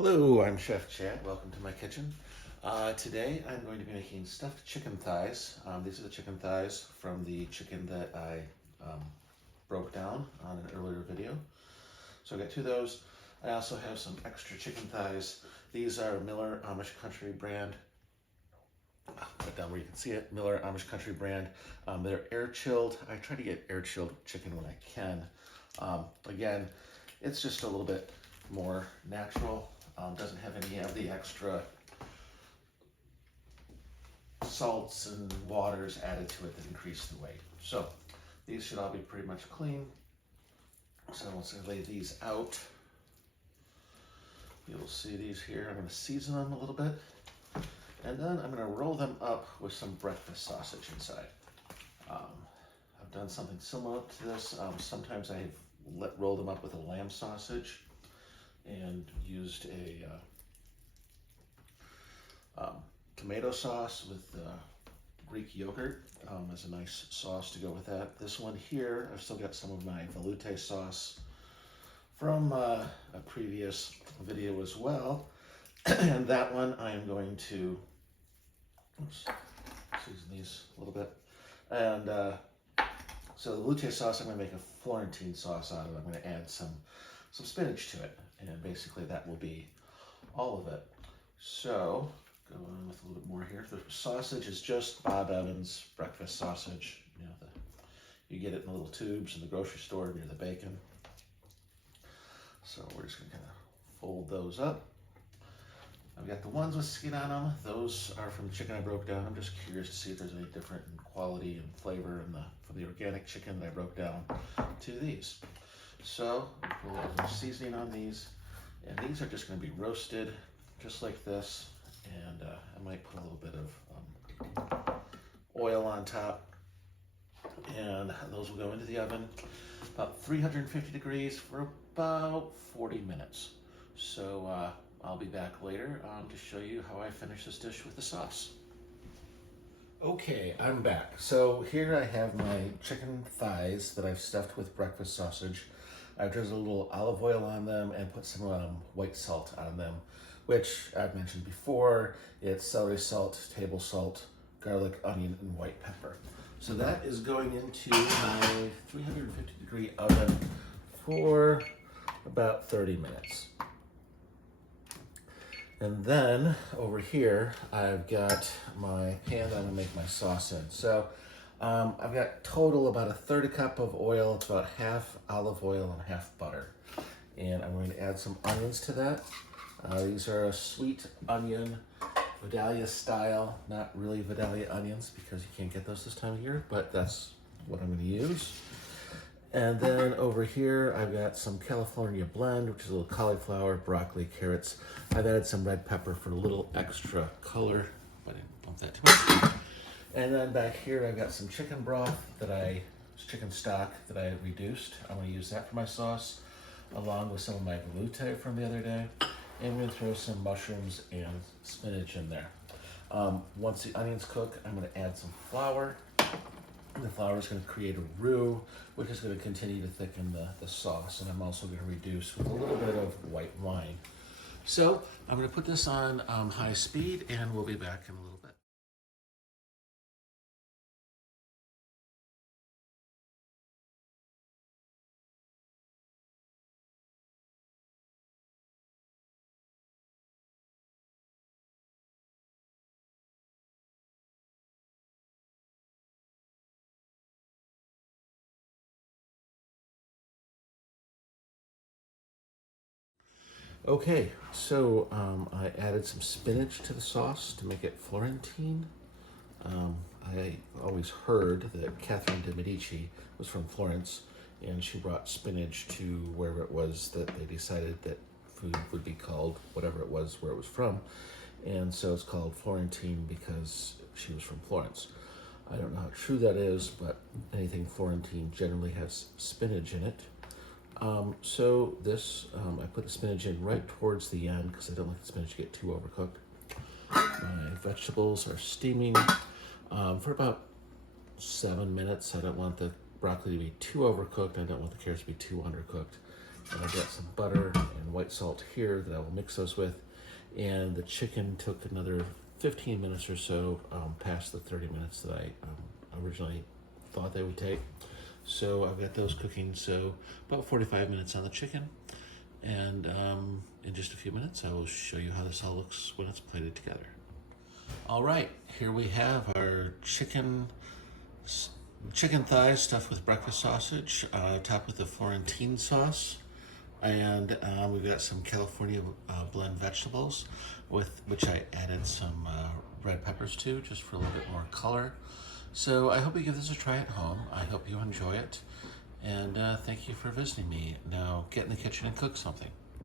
Hello, I'm Chef Chad. Welcome to my kitchen. Today I'm going to be making stuffed chicken thighs. These are the chicken thighs from the chicken that I broke down on an earlier video. So I got two of those. I also have some extra chicken thighs. These are Miller Amish Country brand. Put down where you can see it. Miller Amish Country brand. They're air chilled. I try to get air chilled chicken when I can. Again, it's just a little bit more natural. Doesn't have any of the extra salts and waters added to it that increase the weight. So these should all be pretty much clean. So once I lay these out, you'll see these here. I'm going to season them a little bit, and then I'm going to roll them up with some breakfast sausage inside. I've done something similar to this. Sometimes I've rolled them up with a lamb sausage and used a tomato sauce with Greek yogurt as a nice sauce to go with that. This one here, I've still got some of my velouté sauce from a previous video as well. And that one I am going to season these a little bit. And so the velouté sauce, I'm going to make a Florentine sauce out of it. I'm going to add some spinach to it. And basically that will be all of it. So, go on with a little bit more here. The sausage is just Bob Evans breakfast sausage. You know, you get it in little tubes in the grocery store near the bacon. So we're just gonna kind of fold those up. I've got the ones with skin on them. Those are from the chicken I broke down. I'm just curious to see if there's any different in quality and flavor from the organic chicken that I broke down to these. So, we'll put a little seasoning on these, and these are just going to be roasted just like this, and I might put a little bit of oil on top, and those will go into the oven about 350 degrees for about 40 minutes. So I'll be back later to show you how I finish this dish with the sauce. Okay, I'm back. So here I have my chicken thighs that I've stuffed with breakfast sausage. I've drizzled a little olive oil on them and put some white salt on them, which I've mentioned before. It's celery salt, table salt, garlic, onion, and white pepper. So that is going into my 350 degree oven for about 30 minutes. And then over here, I've got my pan that I'm gonna make my sauce in. So I've got total about a third a cup of oil. It's about half olive oil and half butter. And I'm going to add some onions to that. These are a sweet onion, Vidalia style, not really Vidalia onions because you can't get those this time of year, but that's what I'm going to use. And then over here, I've got some California blend, which is a little cauliflower, broccoli, carrots. I've added some red pepper for a little extra color, but I didn't want that too much. And then back here, I've got some chicken broth chicken stock that I reduced. I'm going to use that for my sauce, along with some of my velouté from the other day. And we're going to throw some mushrooms and spinach in there. Once the onions cook, I'm going to add some flour. The flour is going to create a roux, which is going to continue to thicken the sauce. And I'm also going to reduce with a little bit of white wine. So I'm going to put this on high speed, and we'll be back in a little bit. Okay, so I added some spinach to the sauce to make it Florentine. I always heard that Catherine de Medici was from Florence, and she brought spinach to wherever it was that they decided that food would be called whatever it was where it was from. And so it's called Florentine because she was from Florence. I don't know how true that is, but anything Florentine generally has spinach in it. So this, I put the spinach in right towards the end because I don't like the spinach to get too overcooked. My vegetables are steaming for about 7 minutes. I don't want the broccoli to be too overcooked. I don't want the carrots to be too undercooked. And I got some butter and white salt here that I will mix those with. And the chicken took another 15 minutes or so past the 30 minutes that I originally thought they would take. So I've got those cooking, so about 45 minutes on the chicken. And in just a few minutes, I will show you how this all looks when it's plated together. All right, here we have our chicken thighs stuffed with breakfast sausage, topped with the Florentine sauce. And we've got some California blend vegetables, with which I added some red peppers to, just for a little bit more color. So I hope you give this a try at home. I hope you enjoy it. And thank you for visiting me. Now get in the kitchen and cook something.